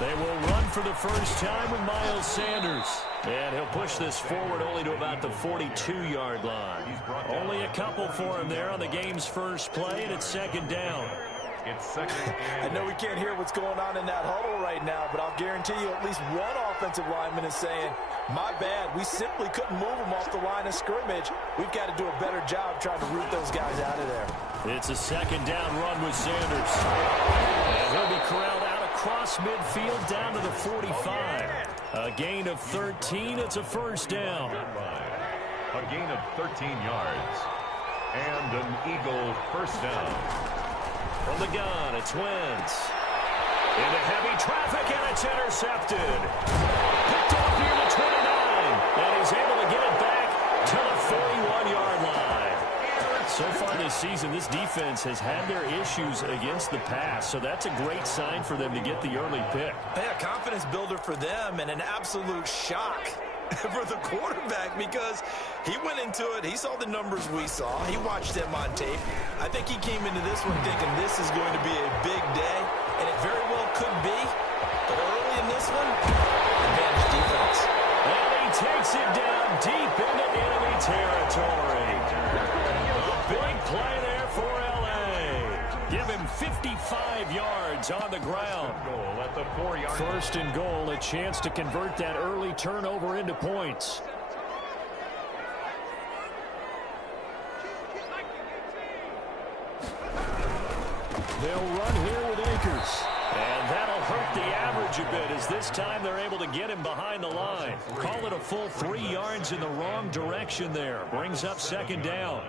They will run for the first time with Miles Sanders. And he'll push this forward only to about the 42-yard line. Only a couple for him there on the game's first play, and it's second down. It's second I know we can't hear what's going on in that huddle right now, but I'll guarantee you at least one offensive lineman is saying, my bad, we simply couldn't move them off the line of scrimmage. We've got to do a better job trying to root those guys out of there. It's a second down run with Sanders. And he'll be corralled out across midfield down to the 45. A gain of 13. It's a first down. A gain of 13 yards. And an Eagle first down. From the gun, it's Wentz. Into heavy traffic, and it's intercepted. Picked off near the 29. And he's able to get it back to the 41-yard line. So far this season, this defense has had their issues against the pass, so that's a great sign for them to get the early pick. Yeah, confidence builder for them and an absolute shock for the quarterback because he went into it. He saw the numbers we saw. He watched them on tape. I think he came into this one thinking this is going to be a big day, and it very well could be. But early in this one, advantage defense. And he takes it down deep into enemy territory. A big play there for L.A. Give him 55 yards on the ground. Goal at the 4-yard line. First and goal, a chance to convert that early turnover into points. They'll run here with Akers. And that'll hurt the average a bit as this time they're able to get him behind the line. Call it a full 3 yards in the wrong direction there. Brings up second down.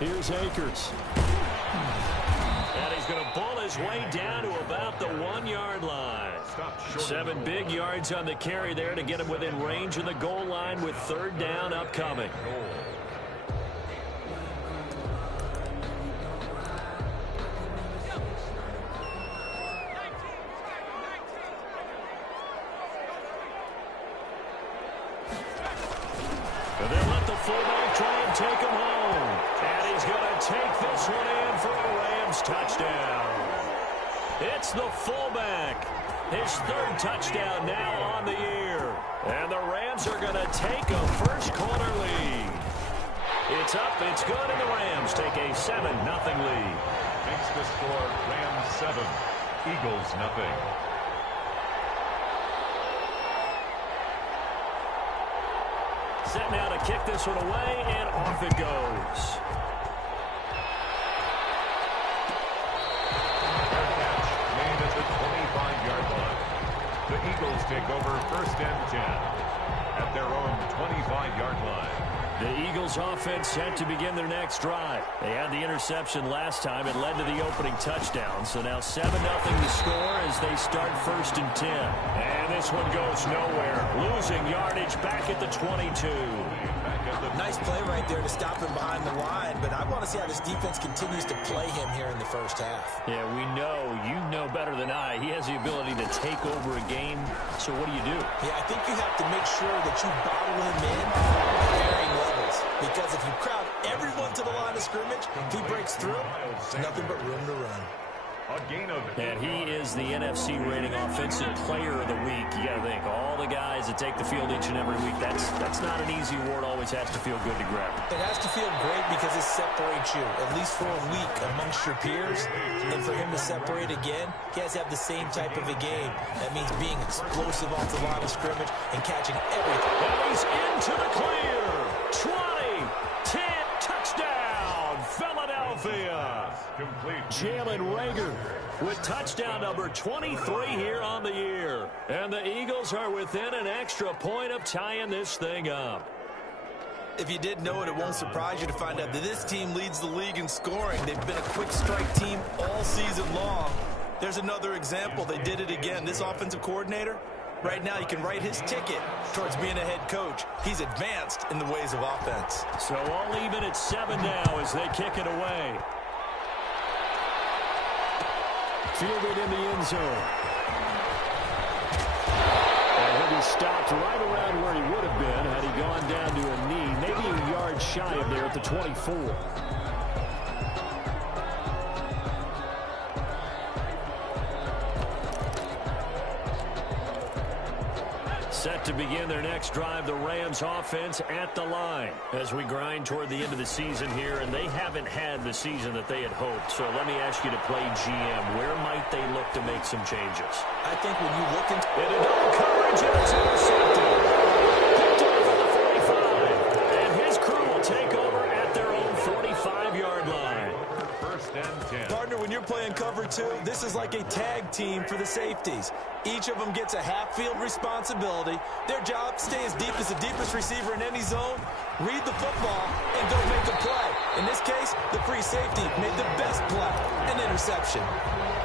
Here's Akers. And he's going to pull his way down to about the 1-yard line. 7 big yards on the carry there to get him within range of the goal line with third down upcoming. And they'll let the fullback try and take him home. And he's going to take this one in for a Rams touchdown. It's the fullback. His third touchdown now on the year. And the Rams are going to take a first-quarter lead. It's up, it's good, and the Rams take a 7-0 lead. Makes the score Rams 7, Eagles nothing. Set now to kick this one away, and off it goes. Made at the 25-yard line. The Eagles take over first and 10 at their own 25-yard line. The Eagles offense set to begin their next drive. They had the interception last time. It led to the opening touchdown. So now 7-0 to score as they start first and 10. And this one goes nowhere. Losing yardage back at the 22. Nice play right there to stop him behind the line, but I want to see how this defense continues to play him here in the first half. Yeah, we know. You know better than I. He has the ability to take over a game. So what do you do? Yeah, I think you have to make sure that you bottle him in at varying levels. Because if you crowd everyone to the line of scrimmage, if he breaks through, there's nothing but room to run. A gain of... And he is the NFC rating offensive player of the week. You got to think, all the guys that take the field each and every week, that's not an easy award. Always has to feel good to grab. It has to feel great because it separates you, at least for a week, amongst your peers. And for him to separate again, he has to have the same type of a game. That means being explosive off the line of scrimmage and catching everything. And he's into the clear. 20, 10, touchdown, Philadelphia. Complete. Jalen Reagor with touchdown number 23 here on the year. And the Eagles are within an extra point of tying this thing up. If you didn't know it, it won't surprise you to find out that this team leads the league in scoring. They've been a quick strike team all season long. There's another example. They did it again. This offensive coordinator, right now you can write his ticket towards being a head coach. He's advanced in the ways of offense. So all even at 7 now as they kick it away. Fielded in the end zone. stopped right around where he would have been had he gone down to a knee, maybe a yard shy of there at the 24. Set to begin their next drive, the Rams offense at the line as we grind toward the end of the season here, and they haven't had the season that they had hoped. So let me ask you to play GM. Where might they look to make some changes? I think when you look into it, a double coverage, and it's intercepted. Picked off at the 45, and his crew will take over at their own 45-yard line. First and 10. Partner, when you're playing cover two, this is like a tag team for the safeties. Each of them gets a half-field responsibility. Their job, stay as deep as the deepest receiver in any zone, read the football, and go make a play. In this case, the free safety made the best play, an interception.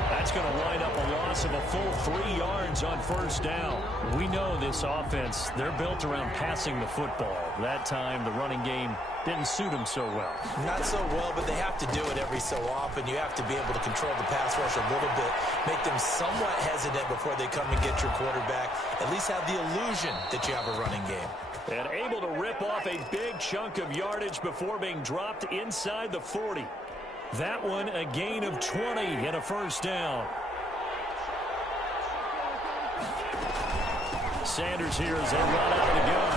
That's going to wind up a loss of a full 3 yards on first down. We know this offense, they're built around passing the football. That time, the running game didn't suit them so well. Not so well, but they have to do it every so often. You have to be able to control the pass rush a little bit, make them somewhat hesitant before they come and get your quarterback. At least have the illusion that you have a running game. And able to rip off a big chunk of yardage before being dropped inside the 40. That one, a gain of 20 and a first down. Sanders here as they run out of the gun.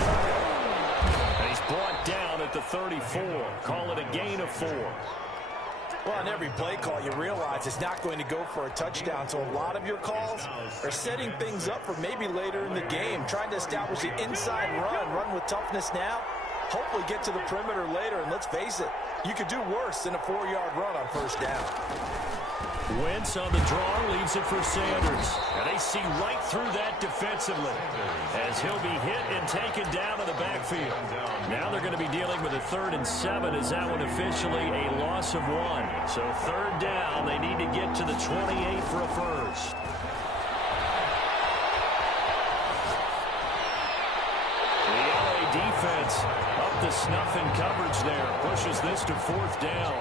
And he's brought down at the 34. Call it a gain of 4. Well, on every play call, you realize it's not going to go for a touchdown. So a lot of your calls are setting things up for maybe later in the game, trying to establish the inside run with toughness now. Hopefully get to the perimeter later, and let's face it, you could do worse than a 4-yard run on first down. Wentz on the draw, leaves it for Sanders. And they see right through that defensively as he'll be hit and taken down in the backfield. Now they're going to be dealing with a 3rd and 7 as that one officially a loss of 1. So 3rd down, they need to get to the 28 for a first. Defense up the snuff in coverage there. Pushes this to 4th down.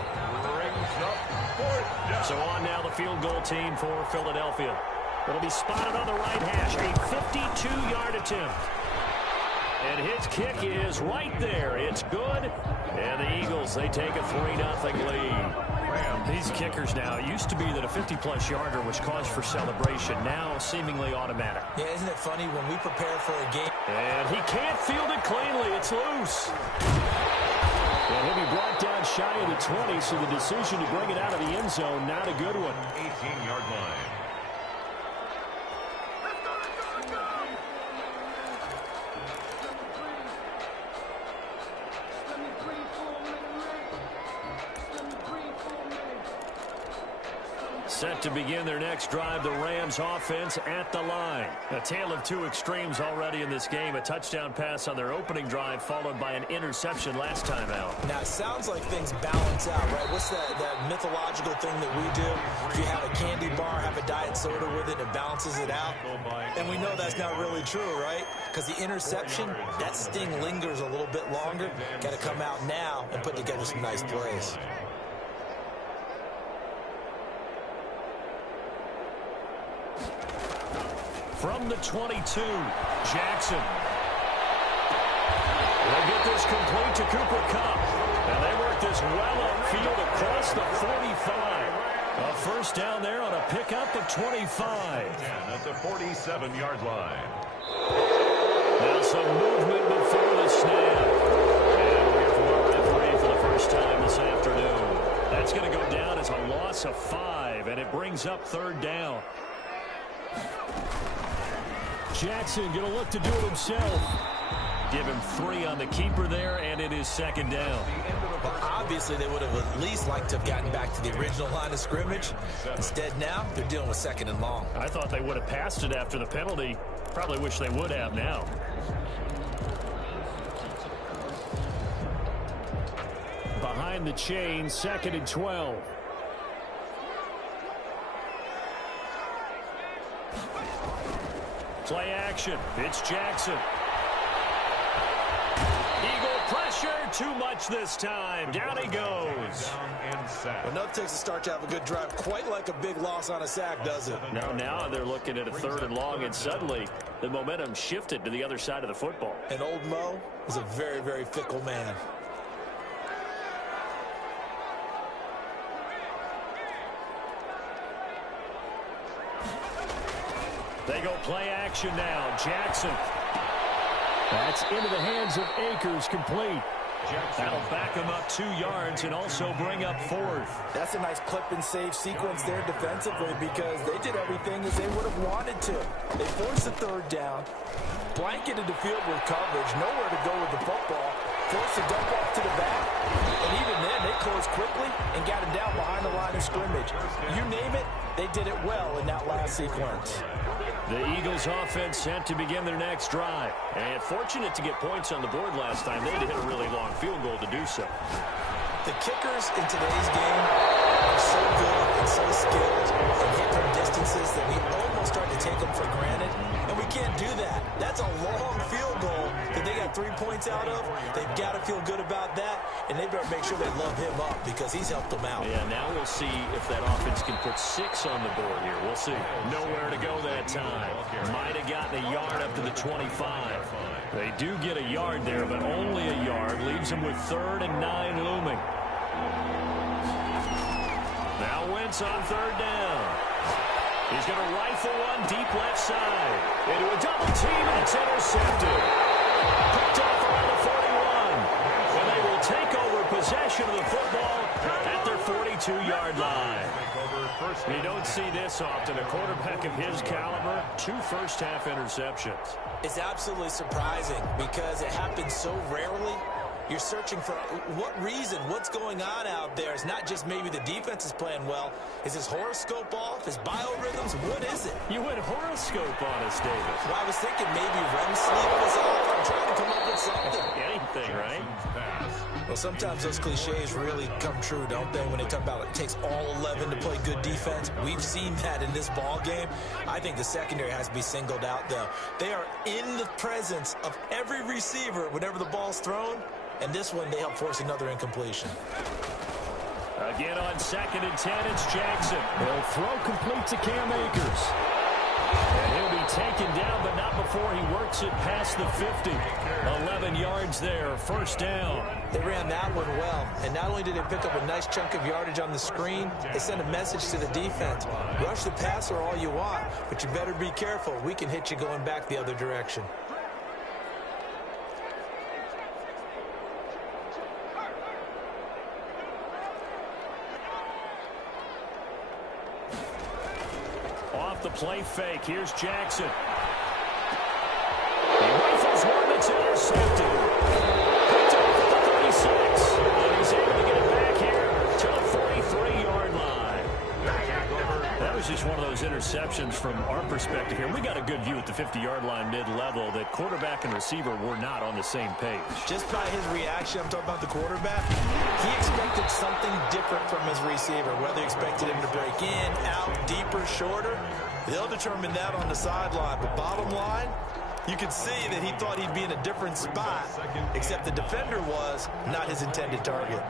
Brings up 4th down. So on now the field goal team for Philadelphia. It'll be spotted on the right hash. A 52-yard attempt. And his kick is right there. It's good. And the Eagles, they take a 3-0 lead. These kickers now, it used to be that a 50-plus yarder was cause for celebration. Now seemingly automatic. Yeah, isn't it funny when we prepare for a game? And he can't field it cleanly. It's loose. And he'll be brought down shy of the 20, so the decision to bring it out of the end zone, not a good one. 18-yard line. Set to begin their next drive, the Rams offense at the line. A tale of two extremes already in this game. A touchdown pass on their opening drive, followed by an interception last time out. Now, it sounds like things balance out, right? What's that mythological thing that we do? If you have a candy bar, have a diet soda with it, it balances it out. And we know that's not really true, right? Because the interception, that sting lingers a little bit longer. Got to come out now and put together some nice plays. From the 22, Jackson. They'll get this complete to Cooper Kupp. And they work this well upfield across the 45. A first down there on a pickup of 25. And at the 47-yard line. Now some movement before the snap. And we're from our referee for the first time this afternoon. That's going to go down as a loss of 5, and it brings up 3rd down. Jackson going to look to do it himself. Give him 3 on the keeper there, and it is 2nd down. Well, obviously, they would have at least liked to have gotten back to the original line of scrimmage. Instead, now, they're dealing with 2nd and long. I thought they would have passed it after the penalty. Probably wish they would have now. Behind the chain, 2nd and 12. Play action. It's Jackson. Eagle pressure. pressure, too much this time. Down he goes. Well, nothing takes a start to have a good drive, quite like a big loss on a sack, does it? Now they're looking at a 3rd and long, and suddenly the momentum shifted to the other side of the football. And old Mo is a very, very fickle man. They go play action now. Jackson. That's into the hands of Akers, complete. That'll back him up 2 yards and also bring up 4th. That's a nice clip and save sequence there defensively because they did everything as they would have wanted to. They forced the 3rd down, blanketed the field with coverage, nowhere to go with the football, forced the dump off to the back, and even then they closed quickly and got him down behind the line of scrimmage. You name it, they did it well in that last sequence. The Eagles offense set to begin their next drive. And fortunate to get points on the board last time. They had to hit a really long field goal to do so. The kickers in today's game are so good and so skilled and hit from distances that we almost start to take them for granted. And we can't do that. That's a long field goal that they got 3 points out of. They've got to feel good about that, and they better make sure they love him up because he's helped them out. Yeah, now we'll see if that offense can put 6 on the board here. We'll see. Nowhere to go that time. Might have gotten a yard up to the 25. They do get a yard there, but only a yard. Leaves them with 3rd and 9 looming. Now Wentz on 3rd down. He's going to rifle one deep left side. Into a double team, and it's intercepted. Picked off around the 41. And they will take over possession of the football at their 42-yard line. You don't see this often. A quarterback of his caliber, 2 first-half interceptions. It's absolutely surprising because it happens so rarely. You're searching for what reason, what's going on out there. It's not just maybe the defense is playing well. Is his horoscope off? His biorhythms? What is it? You went horoscope on us, David. Well, I was thinking maybe REM sleep was off. I'm trying to come up with something. Anything, right? Well, sometimes those cliches really come true, don't they? When they talk about it takes all 11 to play good defense. We've seen that in this ball game. I think the secondary has to be singled out, though. They are in the presence of every receiver whenever the ball's thrown. And this one, they help force another incompletion. Again on 2nd and 10, it's Jackson. He'll throw complete to Cam Akers. And he'll be taken down, but not before he works it past the 50. 11 yards there, 1st down. They ran that one well. And not only did they pick up a nice chunk of yardage on the screen, they sent a message to the defense. Rush the passer all you want, but you better be careful. We can hit you going back the other direction. Off the play fake, here's Jackson. He rifles one that's intercepted. Picked up at the 36. And he's able to get it back here to the 43-yard line. That was just one of those interceptions from our perspective here. We got a good view at the 50-yard line mid-level that quarterback and receiver were not on the same page. Just by his reaction, I'm talking about the quarterback, he expected something different from his receiver, whether he expected him to break in, out, deeper, shorter. They'll determine that on the sideline. But bottom line, you could see that he thought he'd be in a different spot, except the defender was not his intended target.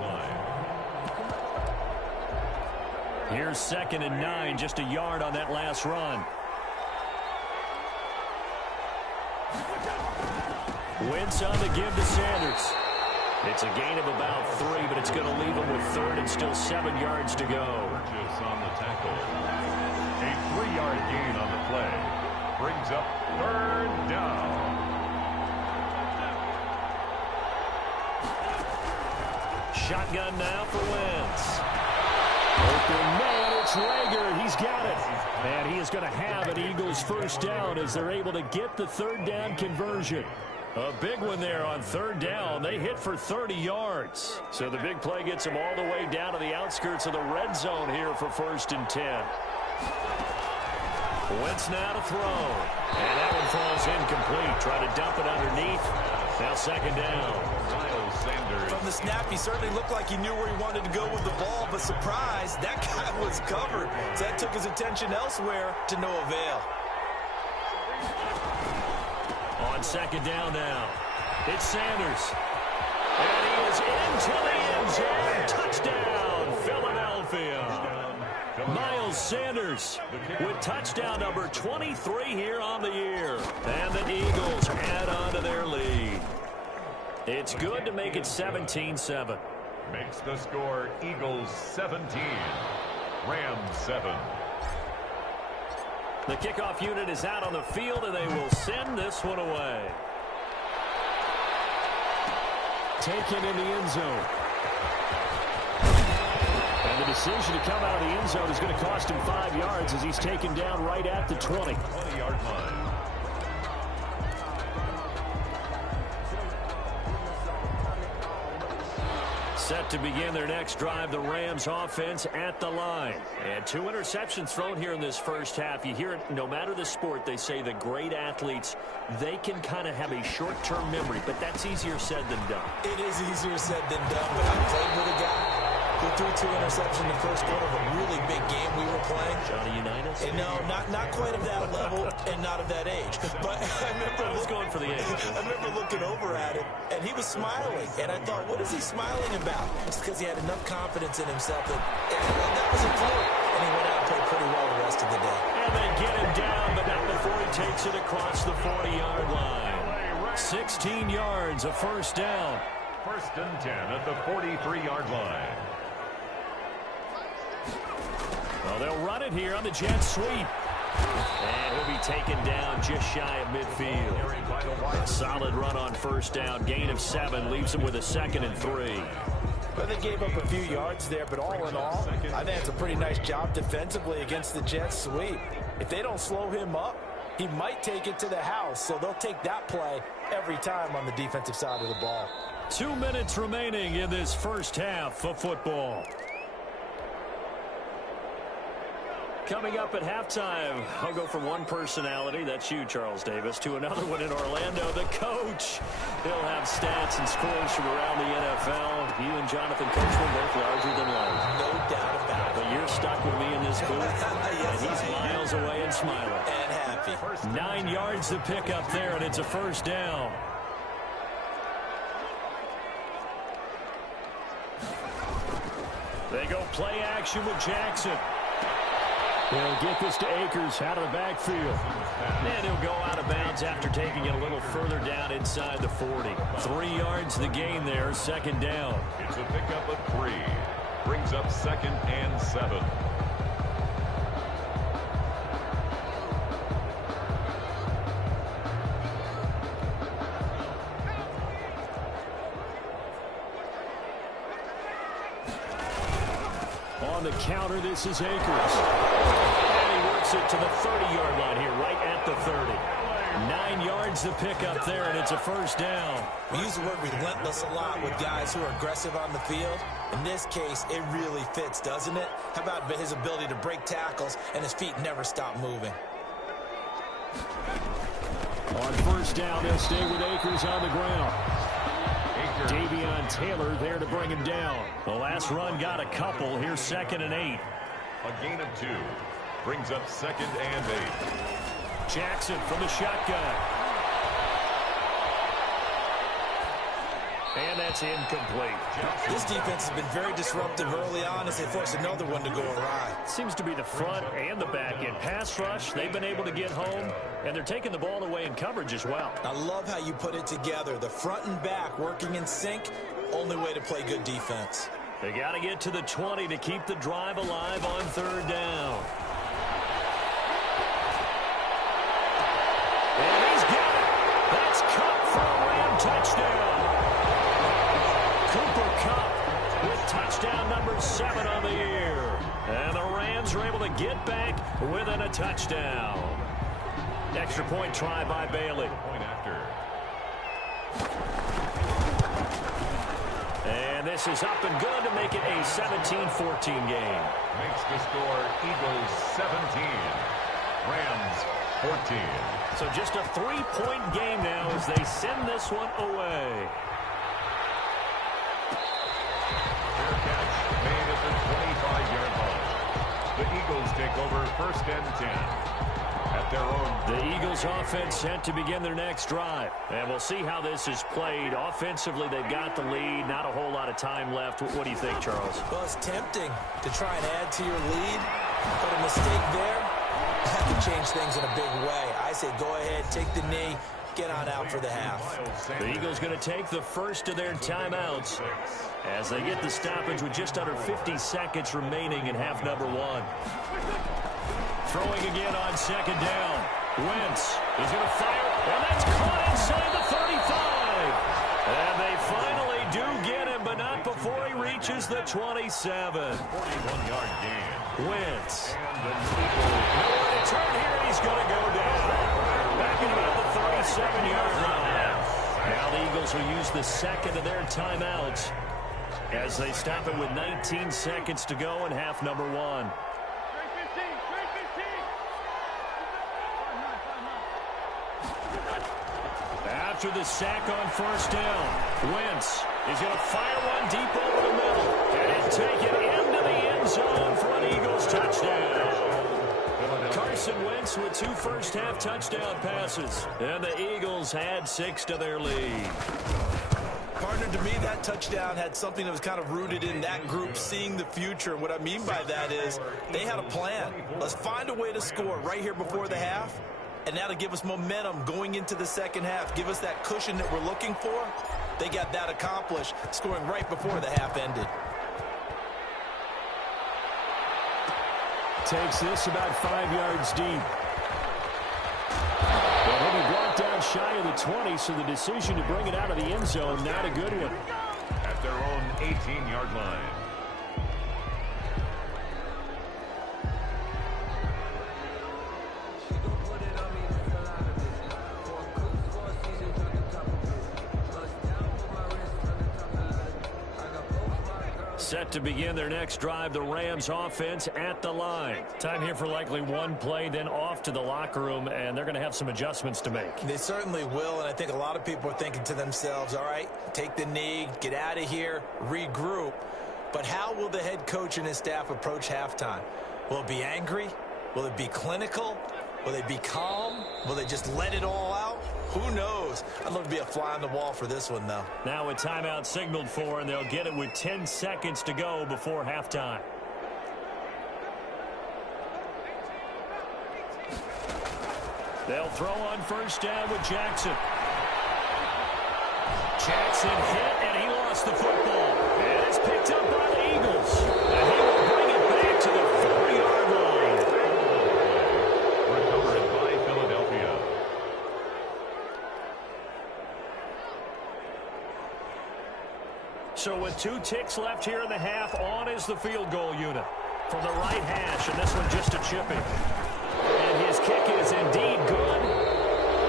Here's 2nd and 9, just a yard on that last run. Wentz on the give to Sanders. It's a gain of about 3, but it's going to leave him with 3rd and still 7 yards to go. Just on the tackle. A 3-yard gain on the play. Brings up 3rd down. Shotgun now for Wentz. Open man, it's Rager. He's got it. And he is going to have an Eagles 1st down as they're able to get the 3rd down conversion. A big one there on 3rd down. They hit for 30 yards. So the big play gets them all the way down to the outskirts of the red zone here for 1st and 10. Wentz now to throw. And that one falls incomplete. Try to dump it underneath. Now 2nd down. From the snap, he certainly looked like he knew where he wanted to go with the ball, but surprise, that guy was covered. So that took his attention elsewhere to no avail. On 2nd down now, it's Sanders. And goes into the end zone. Touchdown, Philadelphia. Miles Sanders with touchdown number 23 here on the year. And the Eagles add on to their lead. It's good to make it 17-7. Makes the score Eagles 17, Rams 7. The kickoff unit is out on the field, and they will send this one away. Taken in the end zone. And the decision to come out of the end zone is going to cost him 5 yards as he's taken down right at the 20. 20-yard line. Set to begin their next drive, the Rams offense at the line. And 2 interceptions thrown here in this first half. You hear it, no matter the sport, they say the great athletes, they can kind of have a short-term memory, but that's easier said than done. It is easier said than done, but I played with a guy who threw 2 interceptions in the first quarter of a really big game we were playing. Johnny Unitas? And no, not quite of that level and not of that age. But I was going for the age. I remember looking over at him, and he was smiling. And I thought, what is he smiling about? It's because he had enough confidence in himself that was a fluke. And he went out and played pretty well the rest of the day. And they get him down, but not before he takes it across the 40-yard line. 16 yards, a first down. First and 10 at the 43-yard line. Well, they'll run it here on the jet sweep. And he'll be taken down just shy of midfield. Solid run on first down. Gain of 7 leaves him with a 2nd and 3. But they gave up a few yards there, but all in all, I think it's a pretty nice job defensively against the jet sweep. If they don't slow him up, he might take it to the house. So they'll take that play every time on the defensive side of the ball. 2 minutes remaining in this first half of football. Coming up at halftime, I'll go from one personality, that's you, Charles Davis, to another one in Orlando, the coach. He'll have stats and scores from around the NFL. You and Jonathan Coachman both larger than life. No doubt about it. But you're stuck with me in this booth, Yes, and he's miles away and smiling. And happy. 9 yards to pick up there, and it's a first down. They go play action with Jackson. They'll get this to Akers out of the backfield. And he'll go out of bounds after taking it a little further down inside the 40. 3 yards the gain there, second down. It's a pickup of 3. Brings up 2nd and 7. On the counter, this is Akers. And he works it to the 30-yard line here, right at the 30. 9 yards to pick up there, and it's a first down. We use the word relentless a lot with guys who are aggressive on the field. In this case, it really fits, doesn't it? How about his ability to break tackles and his feet never stop moving? On first down, they'll stay with Akers on the ground. Davion Taylor there to bring him down. The last run got a couple. Here's 2nd and 8. A gain of 2. Brings up 2nd and 8. Jackson from the shotgun. And that's incomplete. This defense has been very disruptive early on as they force another one to go awry. Seems to be the front and the back end. Pass rush, they've been able to get home, and they're taking the ball away in coverage as well. I love how you put it together. The front and back working in sync, only way to play good defense. They got to get to the 20 to keep the drive alive on third down. And he's got it. That's Kupp for a Ram touchdown. Cooper Kupp with touchdown number 7 on the year. And the Rams are able to get back within a touchdown. Extra point try by Bailey. Point after. And this is up and good to make it a 17-14 game. Makes the score Eagles 17, Rams 14. So just a 3-point game now as they send this one away. Fair catch made at the 25-yard line. The Eagles take over first and 10 at their own. The Eagles offense set to begin their next drive. And we'll see how this is played. Offensively, they've got the lead. Not a whole lot of time left. What do you think, Charles? Well, it's tempting to try and add to your lead, but a mistake there that can change things in a big way. I say go ahead, take the knee, get on out for the half. The Eagles going to take the first of their timeouts as they get the stoppage with just under 50 seconds remaining in half number one. Throwing again on second down. Wentz is going to fire, and that's caught inside the 35. And they finally do get him, but not before he reaches the 27. 41-yard gain. Wentz. Nowhere to turn here, and he's going to go down. Back at about the 37-yard line. Now the Eagles will use the second of their timeouts as they stop it with 19 seconds to go in half number one. After the sack on first down, Wentz is going to fire one deep over the middle. And take it into the end zone for an Eagles touchdown. Carson Wentz with 2 first-half touchdown passes. And the Eagles add 6 to their lead. Partner, to me, that touchdown had something that was kind of rooted in that group seeing the future. And what I mean by that is they had a plan. Let's find a way to score right here before the half. And that'll give us momentum going into the second half. Give us that cushion that we're looking for. They got that accomplished, scoring right before the half ended. Takes this about 5 yards deep. Well, he'll be brought down shy of the 20, so the decision to bring it out of the end zone, not a good one. At their own 18-yard line. Set to begin their next drive, the Rams offense at the line. Time here for likely one play, then off to the locker room, and they're going to have some adjustments to make. They certainly will, and I think a lot of people are thinking to themselves, all right, take the knee, get out of here, regroup. But how will the head coach and his staff approach halftime? Will it be angry? Will it be clinical? Will they be calm? Will they just let it all out? Who knows? I'd love to be a fly on the wall for this one, though. Now a timeout signaled for, and they'll get it with 10 seconds to go before halftime. They'll throw on first down with Jackson. Jackson hit, and he lost the football. And it's picked up by the Eagles. And he will bring it back to the 4-yard line. Recovered by Philadelphia. So with 2 ticks left here in the half, on is the field goal unit from the right hash, and this one just a chipping. And his kick is indeed good.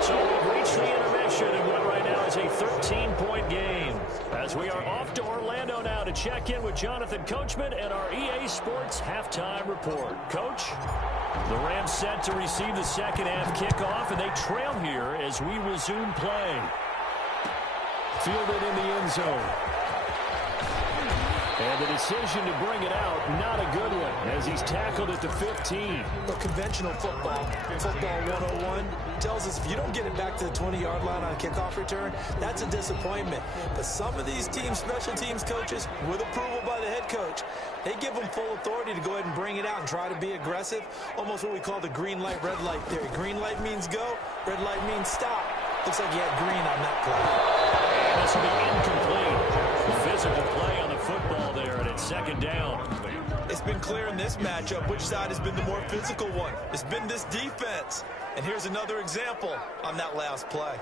So we've reached the intermission, and what right now is a 13-point game. As we are off to Orlando now to check in with Jonathan Coachman and our EA Sports halftime report. Coach, the Rams set to receive the second half kickoff, and they trail here as we resume play. Fielded in the end zone. And the decision to bring it out, not a good one, as he's tackled at the 15. Well, conventional football 101, tells us if you don't get it back to the 20-yard line on a kickoff return, that's a disappointment. But some of these teams, special teams coaches, with approval by the head coach, they give them full authority to go ahead and bring it out and try to be aggressive, almost what we call the green light, red light theory. Green light means go, red light means stop. Looks like you had green on that play. This will be incomplete. Physical play on the football there, and it's second down. It's been clear in this matchup which side has been the more physical one. It's been this defense. And here's another example on that last play.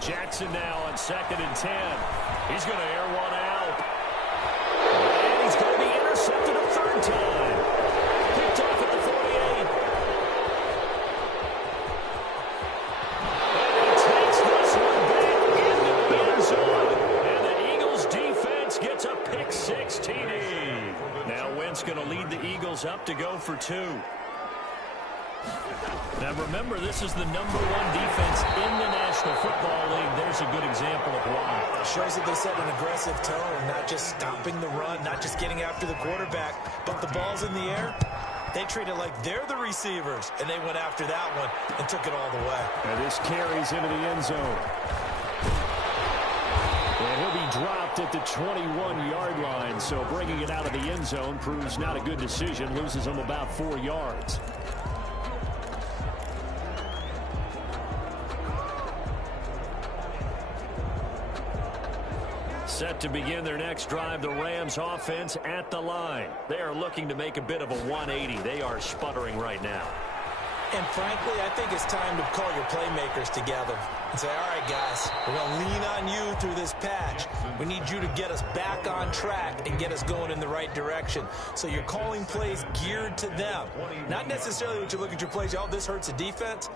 Jackson now on 2nd and 10. He's going to air one out. And he's going to be intercepted a third time. Picked off at the 48. And he takes this one back into the end zone. And the Eagles defense gets a pick-six TD. Now Wentz going to lead the Eagles up to go for 2. Now remember, this is the #1 defense in the National Football League. There's a good example of why. It shows that they set an aggressive tone, not just stopping the run, not just getting after the quarterback, but the ball's in the air. They treat it like they're the receivers, and they went after that one and took it all the way. And this carries into the end zone. And he'll be dropped at the 21-yard line, so bringing it out of the end zone proves not a good decision, loses him about 4 yards. Set to begin their next drive, the Rams offense at the line. They are looking to make a bit of a 180. They are sputtering right now. And frankly, I think it's time to call your playmakers together and say, all right, guys, we're going to lean on you through this patch. We need you to get us back on track and get us going in the right direction. So you're calling plays geared to them. Not necessarily what you look at your plays, oh, this hurts the defense.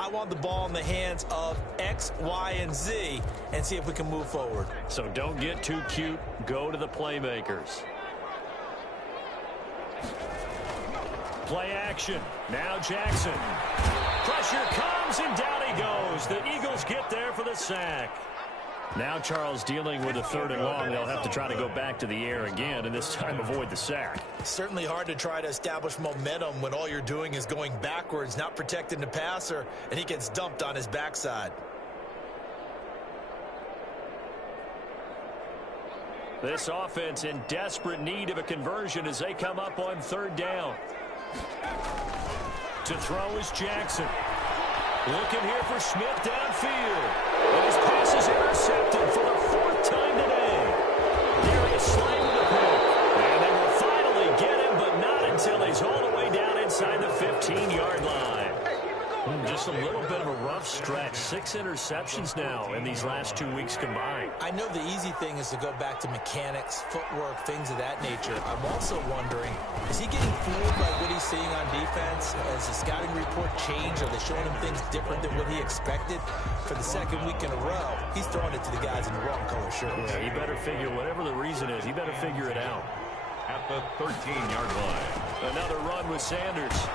I want the ball in the hands of X, Y, and Z and see if we can move forward. So don't get too cute. Go to the playmakers. Play action. Now Jackson. Pressure comes, and down he goes. The Eagles get there for the sack. Now Charles dealing with a 3rd and long. They'll have to try to go back to the air again, and this time avoid the sack. Certainly hard to try to establish momentum when all you're doing is going backwards, not protecting the passer, and he gets dumped on his backside. This offense in desperate need of a conversion as they come up on 3rd down. To throw is Jackson. Looking here for Smith downfield. And his pass is intercepted for the 4th time today. Darius Slay with a pick. And they will finally get him, but not until he's all the way down inside the 15-yard line. Just a little bit of a rough stretch. 6 interceptions now in these last 2 weeks combined. I know the easy thing is to go back to mechanics, footwork, things of that nature. I'm also wondering, is he getting fooled by what he's seeing on defense? Has the scouting report changed? Are they showing him things different than what he expected? For the 2nd week in a row, he's throwing it to the guys in the wrong color shirts. Yeah, he better figure, whatever the reason is, he better figure it out. At the 13-yard line. Another run with Sanders.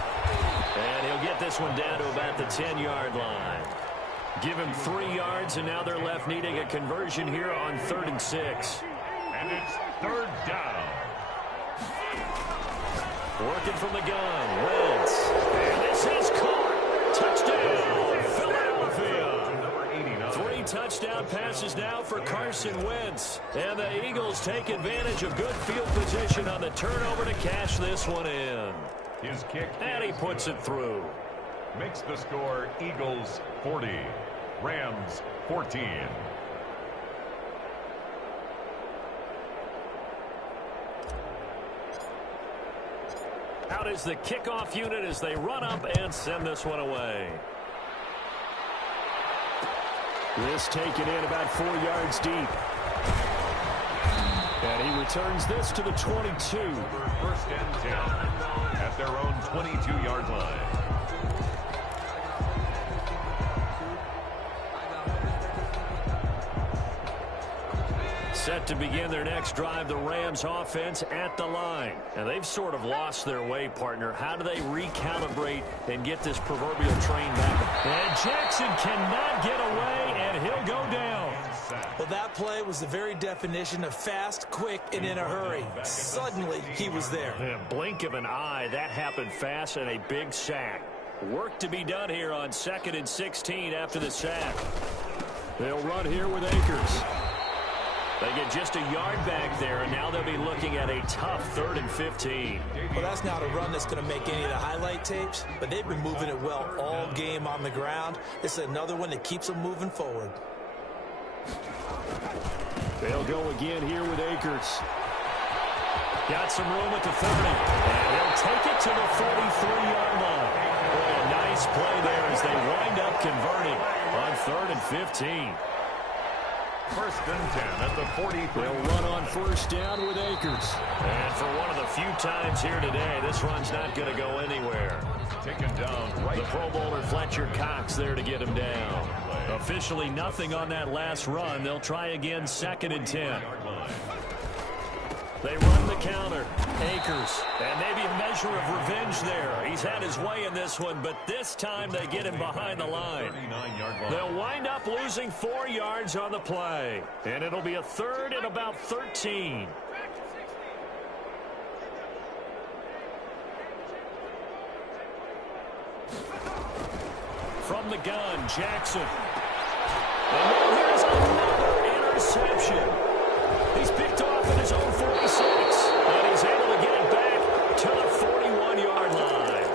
And he'll get this one down to about the 10-yard line. Give him 3 yards, and now they're left needing a conversion here on 3rd and 6. And it's 3rd down. Working from the gun, Wentz. And this is caught. Touchdown, Philadelphia. 3 touchdown passes now for Carson Wentz. And the Eagles take advantage of good field position on the turnover to cash this one in. His kick. And he puts it through. Makes the score Eagles 40, Rams 14. Out is the kickoff unit as they run up and send this one away. This taken in about 4 yards deep. And he returns this to the 22. 1st and 10 at their own 22-yard line. Set to begin their next drive, the Rams offense at the line. And they've sort of lost their way, partner. How do they recalibrate and get this proverbial train back? And Jackson cannot get away, and he'll go down. Well, that play was the very definition of fast, quick, and in a hurry. Suddenly, he was there. In a blink of an eye, that happened fast, and a big sack. Work to be done here on 2nd and 16 after the sack. They'll run here with Akers. They get just a yard back there, and now they'll be looking at a tough 3rd and 15. Well, that's not a run that's going to make any of the highlight tapes, but they've been moving it well all game on the ground. This is another one that keeps them moving forward. They'll go again here with Akers. Got some room at the 30. And he'll take it to the 43-yard line. Boy, a nice play there as they wind up converting on 3rd and 15. 1st and 10 at the 43. They'll run on 1st down with Akers. And for one of the few times here today, this run's not going to go anywhere. Taken down right. The Pro Bowler Fletcher Cox there to get him down. Officially nothing on that last run. They'll try again 2nd and 10. They run the counter. Akers, and maybe a measure of revenge there. He's had his way in this one, but this time they get him behind the line. They'll wind up losing 4 yards on the play, and it'll be a 3rd and about 13. From the gun, Jackson. And now here's another interception. He's picked off at his own 46, and he's able to get it back to the 41-yard line.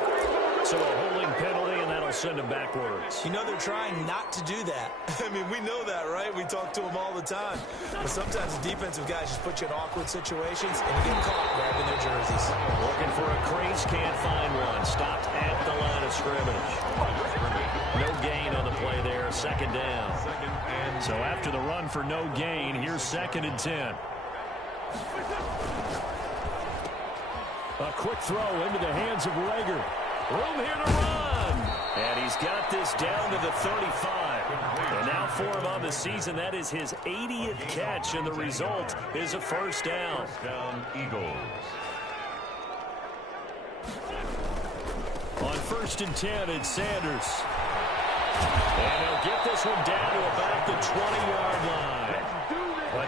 So a holding penalty, and that'll send him backwards. You know, they're trying not to do that. I mean, we know that, right? We talk to them all the time. But sometimes the defensive guys just put you in awkward situations, and you get caught grabbing their jerseys. Looking for a crease, can't find one. Stopped at the line of scrimmage. No gain on the play there, 2nd down. So after the run for no gain, here's 2nd and 10. A quick throw into the hands of Rager. Room here to run. And he's got this down to the 35. And now for him on the season, that is his 80th catch, and the result is a 1st down. First down, Eagles. On 1st and 10, it's Sanders. And he'll get this one down to about the 20-yard line.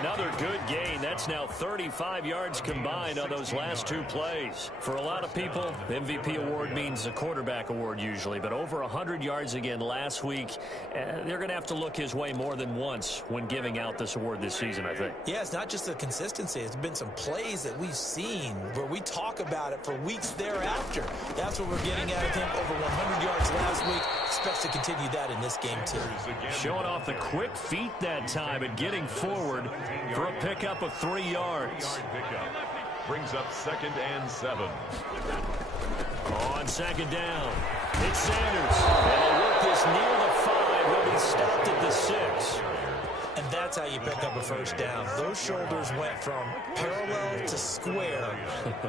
Another good gain. That's now 35 yards combined on those last 2 plays. For a lot of people, the MVP award means a quarterback award usually, but over 100 yards again last week. They're going to have to look his way more than once when giving out this award this season, I think. Yeah, it's not just the consistency. It's been some plays that we've seen where we talk about it for weeks thereafter. That's what we're getting out of him. Over 100 yards last week. Expects to continue that in this game, too. Showing off the quick feet that time and getting forward for a pickup of 3 yards. Brings up 2nd and 7. On 2nd down, it's Sanders. And they'll work this near the 5. He'll be stopped at the 6. And that's how you pick up a 1st down. Those shoulders went from parallel to square,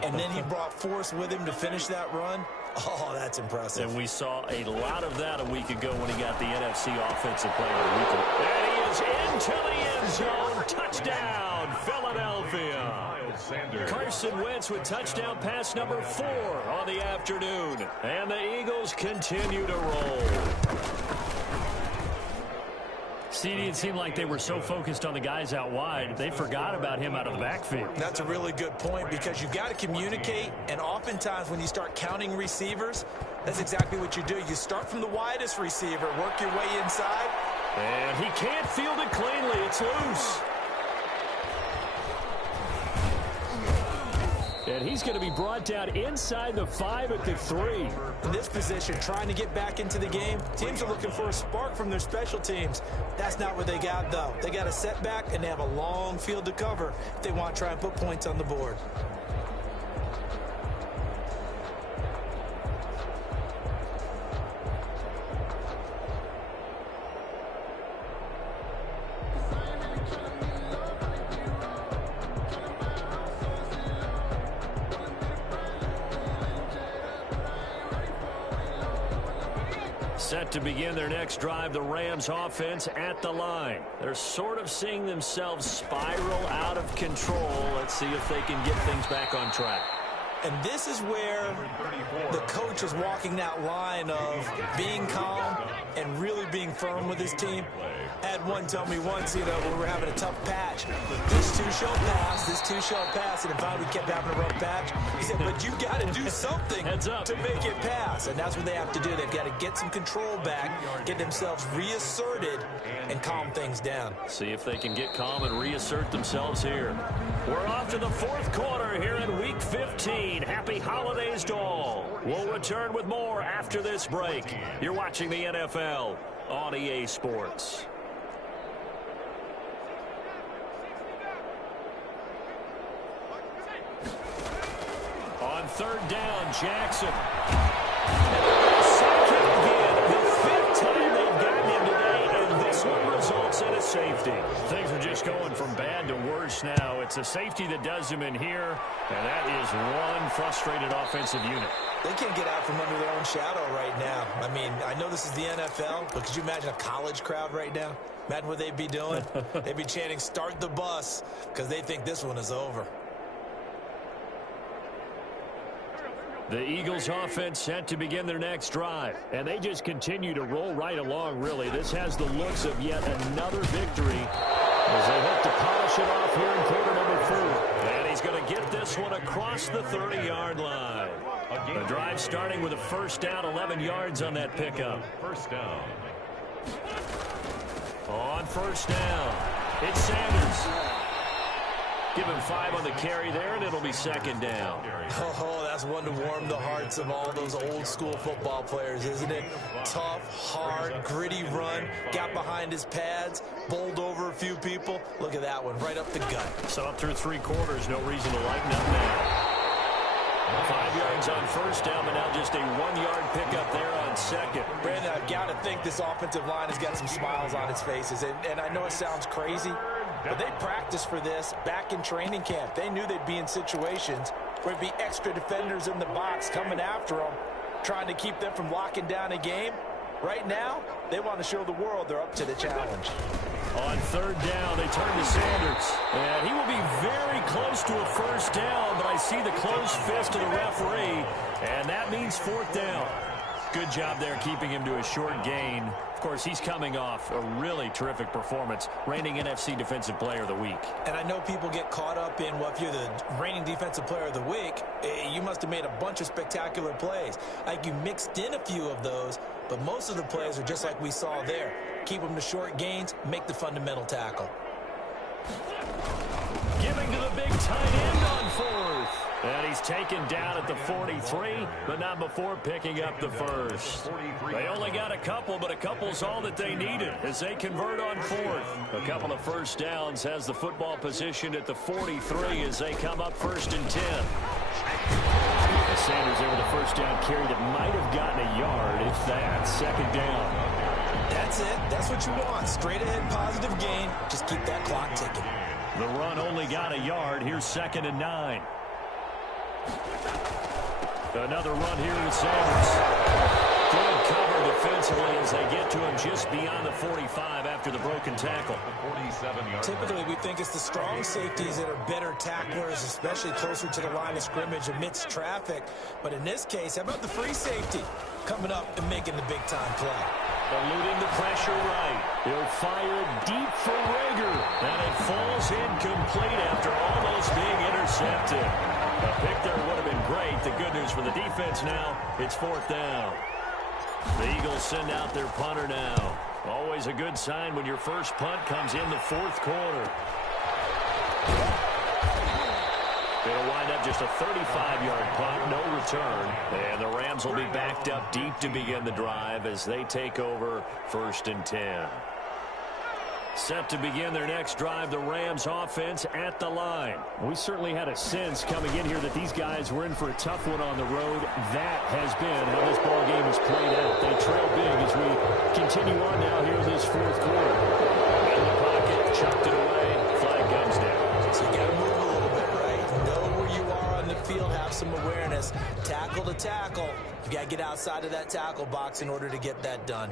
and then he brought force with him to finish that run. Oh, that's impressive. And we saw a lot of that a week ago when he got the NFC Offensive Player of the Week. And he is into the end zone. Touchdown, Philadelphia. Carson Wentz with touchdown pass number 4 on the afternoon. And the Eagles continue to roll. CD, it seemed like they were so focused on the guys out wide, they forgot about him out of the backfield. That's a really good point because you've got to communicate, and oftentimes when you start counting receivers, that's exactly what you do. You start from the widest receiver, work your way inside. And he can't field it cleanly. It's loose. And he's going to be brought down inside the 5 at the 3. In this position, trying to get back into the game, teams are looking for a spark from their special teams. That's not what they got, though. They got a setback, and they have a long field to cover if they want to try and put points on the board. Set to begin their next drive, the Rams offense at the line. They're sort of seeing themselves spiral out of control. Let's see if they can get things back on track. And this is where the coach is walking that line of being calm and really being firm with his team. I had one tell me once, when we were having a tough patch, this too shall pass, this too shall pass, and if we kept having a rough patch, he said, but you got to do something to make it pass, and that's what they have to do. They've got to get some control back, get themselves reasserted, and calm things down. See if they can get calm and reassert themselves here. We're off to the 4th quarter here in Week 15. Happy holidays to all. We'll return with more after this break. You're watching the NFL on EA Sports. On 3rd down, Jackson. Sack him again. The 5th time they've gotten him today, and this one results in a safety. Things are just going from bad to worse now. It's a safety that does him in here, and that is one frustrated offensive unit. They can't get out from under their own shadow right now. I mean, I know this is the NFL, but could you imagine a college crowd right now? Imagine what they'd be doing. They'd be chanting, start the bus, because they think this one is over. The Eagles offense set to begin their next drive. And they just continue to roll right along, really. This has the looks of yet another victory as they hope to polish it off here in quarter number 4. And he's going to get this one across the 30-yard line. The drive starting with a first down, 11 yards on that pickup. First down. On first down, it's Sanders. Give him 5 on the carry there, and it'll be second down. Oh, that's one to warm the hearts of all those old-school football players, isn't it? Tough, hard, gritty run, got behind his pads, bowled over a few people. Look at that one, right up the gut. So up through 3 quarters, no reason to lighten up now. 5 yards on first down, but now just a 1-yard pickup there on second. Brandon, I've got to think this offensive line has got some smiles on its faces. And I know it sounds crazy, but they practiced for this back in training camp. They knew they'd be in situations where there'd be extra defenders in the box coming after them, trying to keep them from locking down a game. Right now, they want to show the world they're up to the challenge. On third down, they turn to Sanders. And he will be very close to a first down, but I see the closed fist of the referee, and that means fourth down. Good job there keeping him to a short gain. Of course, he's coming off a really terrific performance, reigning NFC Defensive Player of the Week. And I know people get caught up in, well, if you're the reigning Defensive Player of the Week, you must have made a bunch of spectacular plays. Like you mixed in a few of those, but most of the plays are just like we saw there. Keep them to short gains, make the fundamental tackle. Giving to the big tight end on fourth. And he's taken down at the 43, but not before picking up the first. They only got a couple, but a couple's all that they needed as they convert on fourth. A couple of first downs has the football positioned at the 43 as they come up first and 10. Sanders there with a first down carry that might have gotten a yard, if that. Second down. That's it. That's what you want. Straight ahead positive gain. Just keep that clock ticking. The run only got a yard. Here's second and 9. Another run here with Sanders. Good cover defensively as they get to him just beyond the 45 after the broken tackle. Typically, we think it's the strong safeties that are better tacklers, especially closer to the line of scrimmage amidst traffic. But in this case, how about the free safety coming up and making the big-time play? Eluding the pressure right. He'll fire deep for Rager. And it falls incomplete after almost being intercepted. A pick there would have been great. The good news for the defense now, it's fourth down. The Eagles send out their punter now. Always a good sign when your first punt comes in the fourth quarter. It'll wind up just a 35-yard punt, no return. And the Rams will be backed up deep to begin the drive as they take over first and 10. Set to begin their next drive, the Rams offense at the line. We certainly had a sense coming in here that these guys were in for a tough one on the road. That has been how this ball game has played out. They trail big as we continue on now here in this fourth quarter. In the pocket, chucked it away, flag comes down. So you got to move a little bit, right? Know where you are on the field, have some awareness. Tackle to tackle. You got to get outside of that tackle box in order to get that done.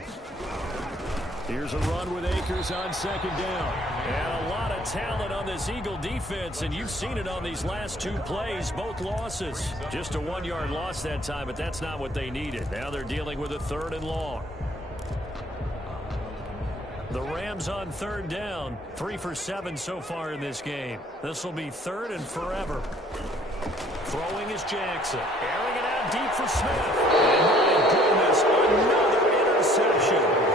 Here's a run with Akers on second down. And a lot of talent on this Eagle defense, and you've seen it on these last 2 plays, both losses. Just a 1-yard loss that time, but that's not what they needed. Now they're dealing with a third and long. The Rams on third down, 3 for 7 so far in this game. This will be third and forever. Throwing is Jackson. Airing it out deep for Smith. And my goodness, another interception.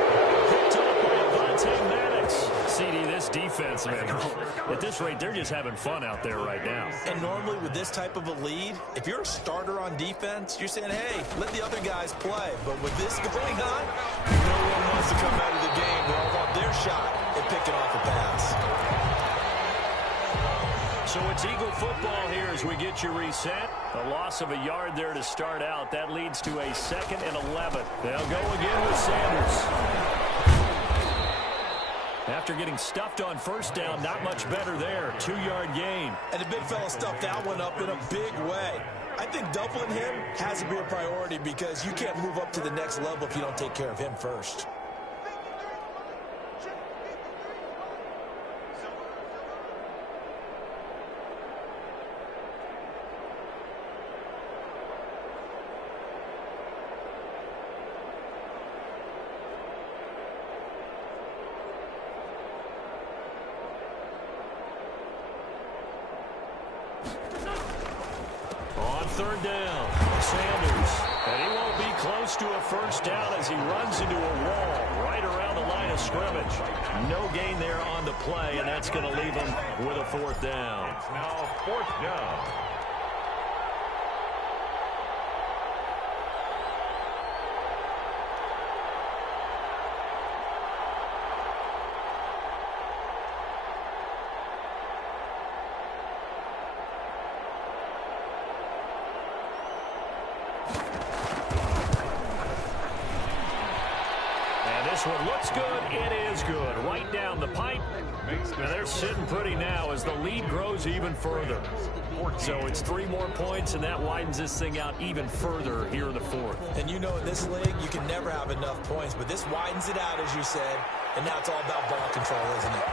CD, this defense, man, at this rate, they're just having fun out there right now. And normally with this type of a lead, if you're a starter on defense, you're saying, hey, let the other guys play. But with this going on, no one wants to come out of the game. They all want their shot at picking off a pass. So it's Eagle football here as we get you reset. A loss of a yard there to start out. That leads to a 2nd and 11. They'll go again with Sanders. After getting stuffed on first down, not much better there. 2-yard gain. And the big fella stuffed that one up in a big way. I think doubling him has to be a priority because you can't move up to the next level if you don't take care of him first. on third down. Sanders. And he won't be close to a first down as he runs into a wall right around the line of scrimmage. No gain there on the play, and that's going to leave him with a fourth down. It's now fourth down. This one looks good. It is good. Right down the pipe. And they're sitting pretty now as the lead grows even further. So it's 3 more points, and that widens this thing out even further here in the fourth. And you know in this league, you can never have enough points, but this widens it out, as you said, and now it's all about ball control, isn't it?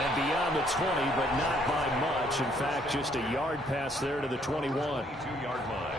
And beyond the 20, but not by much. In fact, just a yard pass there to the 21. 22-yard line.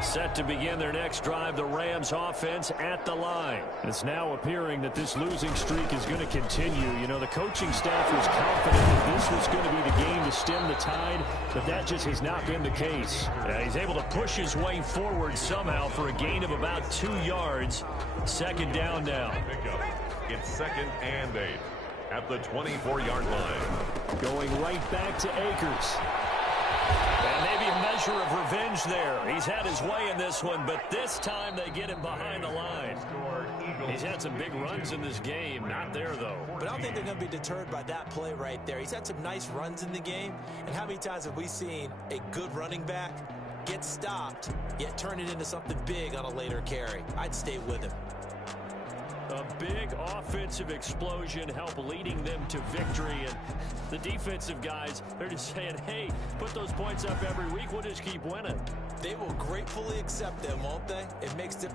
Set to begin their next drive, the Rams offense at the line. It's now appearing that this losing streak is going to continue. You know, the coaching staff was confident that this was going to be the game to stem the tide, but that just has not been the case. He's able to push his way forward somehow for a gain of about 2 yards. Second down now. Pickup. It's 2nd and 8 at the 24-yard line. Going right back to Akers. And maybe a measure of revenge there. He's had his way in this one, but this time they get him behind the line. He's had some big runs in this game. Not there, though. But I don't think they're going to be deterred by that play right there. He's had some nice runs in the game. And how many times have we seen a good running back get stopped, yet turn it into something big on a later carry? I'd stay with him. A big offensive explosion help leading them to victory. And the defensive guys, they're just saying, hey, put those points up every week. We'll just keep winning. They will gratefully accept them, won't they? It makes them...